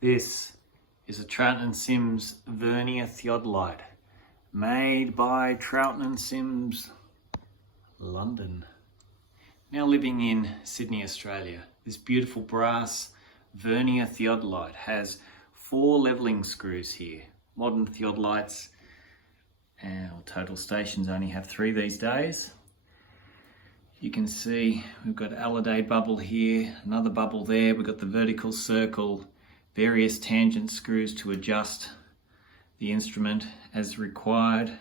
This is a Troughton & Sims Vernier Theodolite, made by Troughton & Sims, London. Now living in Sydney, Australia. This beautiful brass Vernier Theodolite has 4 levelling screws here. Modern Theodolites and total stations only have 3 these days. You can see we've got alliday bubble here, another bubble there. We've got the vertical circle, various tangent screws to adjust the instrument as required.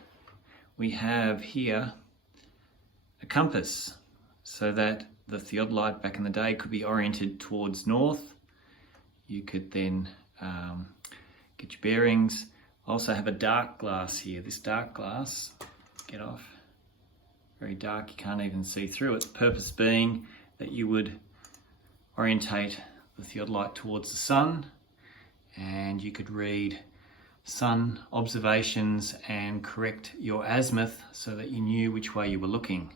We have here a compass so that the theodolite back in the day could be oriented towards north. You could then get your bearings. I also have a dark glass here. This dark glass, get off, very dark, you can't even see through it. The purpose being that you would orientate the theodolite towards the sun, and you could read sun observations and correct your azimuth so that you knew which way you were looking.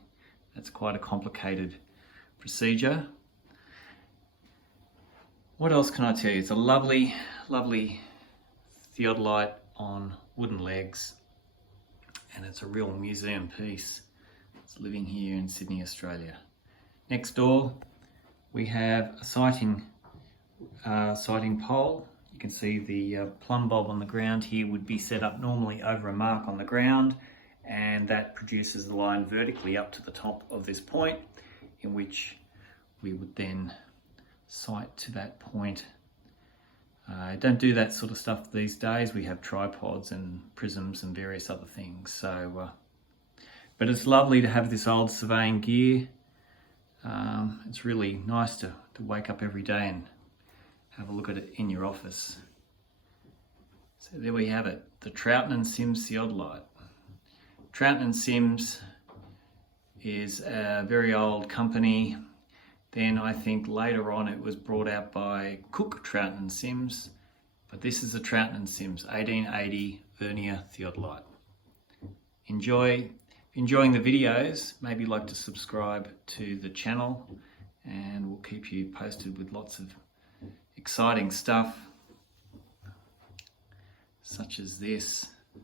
That's quite a complicated procedure. What else can I tell you? It's a lovely, lovely theodolite on wooden legs, and it's a real museum piece. It's living here in Sydney, Australia. Next door, we have a sighting pole. You can see the plumb bob on the ground here would be set up normally over a mark on the ground, and that produces the line vertically up to the top of this point, in which we would then sight to that point. Don't do that sort of stuff these days. We have tripods and prisms and various other things. But it's lovely to have this old surveying gear. It's really nice to wake up every day and have a look at it in your office. So there we have it, the Troughton & Sims Theodolite. Troughton & Sims is a very old company. Then I think later on it was brought out by Cook Troughton & Sims, but this is a Troughton & Sims 1880 Vernier Theodolite. Enjoying the videos, maybe like to subscribe to the channel, and we'll keep you posted with lots of exciting stuff such as this. You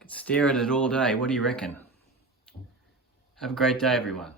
could stare at it all day. What do you reckon? Have a great day, everyone.